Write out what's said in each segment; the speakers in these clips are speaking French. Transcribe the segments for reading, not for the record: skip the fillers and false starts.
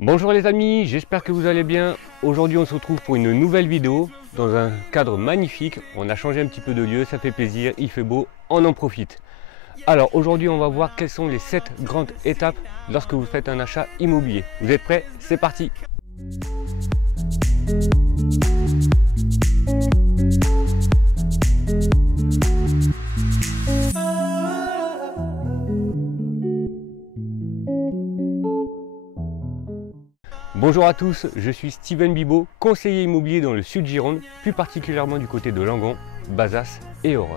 Bonjour les amis, j'espère que vous allez bien. Aujourd'hui on se retrouve pour une nouvelle vidéo dans un cadre magnifique. On a changé un petit peu de lieu, ça fait plaisir, il fait beau, on en profite. Alors aujourd'hui on va voir quelles sont les 7 grandes étapes lorsque vous faites un achat immobilier. Vous êtes prêts? C'est parti! Bonjour à tous, je suis Steven Bibo, conseiller immobilier dans le sud Gironde, plus particulièrement du côté de Langon, Bazas et Oros.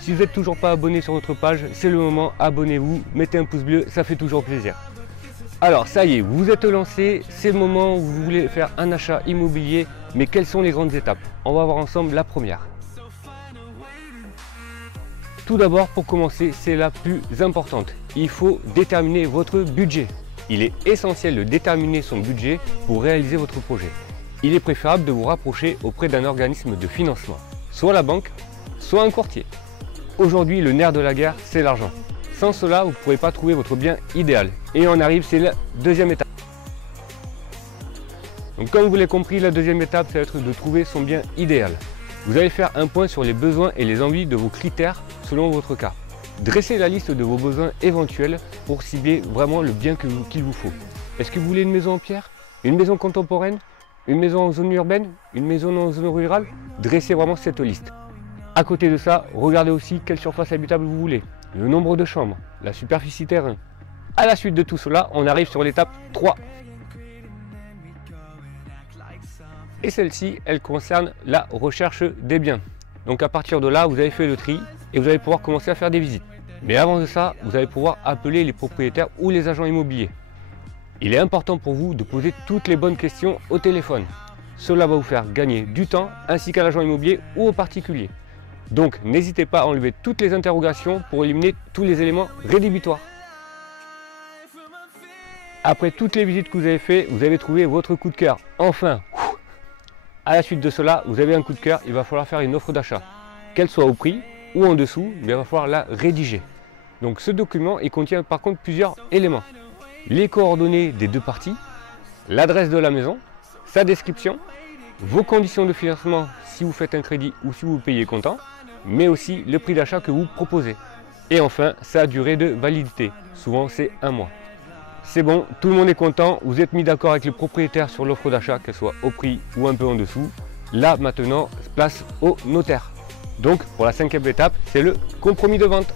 Si vous n'êtes toujours pas abonné sur notre page, c'est le moment, abonnez-vous, mettez un pouce bleu, ça fait toujours plaisir. Alors ça y est, vous êtes lancé, c'est le moment où vous voulez faire un achat immobilier, mais quelles sont les grandes étapes? On va voir ensemble la première. Tout d'abord, pour commencer, c'est la plus importante, il faut déterminer votre budget. Il est essentiel de déterminer son budget pour réaliser votre projet. Il est préférable de vous rapprocher auprès d'un organisme de financement, soit la banque, soit un courtier. Aujourd'hui, le nerf de la guerre, c'est l'argent. Sans cela, vous ne pourrez pas trouver votre bien idéal. Et on arrive, c'est la deuxième étape. Donc comme vous l'avez compris, la deuxième étape, ça va être de trouver son bien idéal. Vous allez faire un point sur les besoins et les envies de vos critères selon votre cas. Dressez la liste de vos besoins éventuels pour cibler vraiment le bien qu'il vous faut. Est-ce que vous voulez une maison en pierre, une maison contemporaine, une maison en zone urbaine, une maison en zone rurale? Dressez vraiment cette liste. À côté de ça, regardez aussi quelle surface habitable vous voulez, le nombre de chambres, la superficie terrain. À la suite de tout cela, on arrive sur l'étape 3. Et celle-ci, elle concerne la recherche des biens. Donc à partir de là, vous avez fait le tri et vous allez pouvoir commencer à faire des visites. Mais avant de ça, vous allez pouvoir appeler les propriétaires ou les agents immobiliers. Il est important pour vous de poser toutes les bonnes questions au téléphone. Cela va vous faire gagner du temps ainsi qu'à l'agent immobilier ou au particulier. Donc n'hésitez pas à enlever toutes les interrogations pour éliminer tous les éléments rédhibitoires. Après toutes les visites que vous avez faites, vous avez trouvé votre coup de cœur. Enfin, à la suite de cela, vous avez un coup de cœur, il va falloir faire une offre d'achat. Qu'elle soit au prix ou en dessous, mais il va falloir la rédiger. Donc ce document, il contient par contre plusieurs éléments. Les coordonnées des deux parties, l'adresse de la maison, sa description, vos conditions de financement si vous faites un crédit ou si vous payez comptant, mais aussi le prix d'achat que vous proposez. Et enfin, sa durée de validité. Souvent, c'est 1 mois. C'est bon, tout le monde est content, vous êtes mis d'accord avec le propriétaire sur l'offre d'achat, qu'elle soit au prix ou un peu en dessous. Là, maintenant, place au notaire. Donc, pour la 5e étape, c'est le compromis de vente.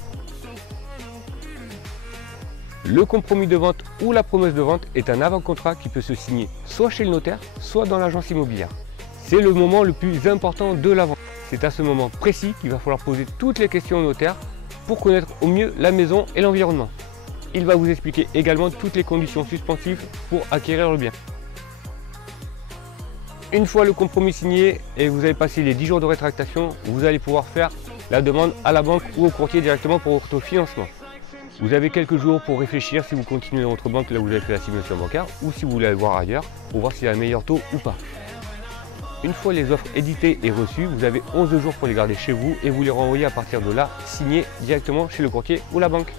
Le compromis de vente ou la promesse de vente est un avant-contrat qui peut se signer soit chez le notaire, soit dans l'agence immobilière. C'est le moment le plus important de la vente. C'est à ce moment précis qu'il va falloir poser toutes les questions au notaire pour connaître au mieux la maison et l'environnement. Il va vous expliquer également toutes les conditions suspensives pour acquérir le bien. Une fois le compromis signé et vous avez passé les 10 jours de rétractation, vous allez pouvoir faire la demande à la banque ou au courtier directement pour votre financement. Vous avez quelques jours pour réfléchir si vous continuez dans votre banque là où vous avez fait la simulation bancaire ou si vous voulez aller voir ailleurs pour voir s'il y a un meilleur taux ou pas. Une fois les offres éditées et reçues, vous avez 11 jours pour les garder chez vous et vous les renvoyer à partir de là, signés directement chez le courtier ou la banque.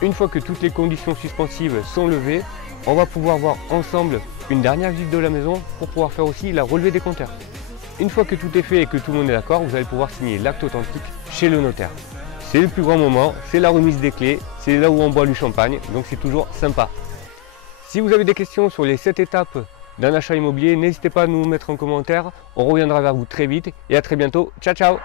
Une fois que toutes les conditions suspensives sont levées, on va pouvoir voir ensemble une dernière visite de la maison pour pouvoir faire aussi la relevée des compteurs. Une fois que tout est fait et que tout le monde est d'accord, vous allez pouvoir signer l'acte authentique chez le notaire. C'est le plus grand moment, c'est la remise des clés, c'est là où on boit du champagne, donc c'est toujours sympa. Si vous avez des questions sur les 7 étapes d'un achat immobilier, n'hésitez pas à nous mettre en commentaire, on reviendra vers vous très vite et à très bientôt. Ciao ciao!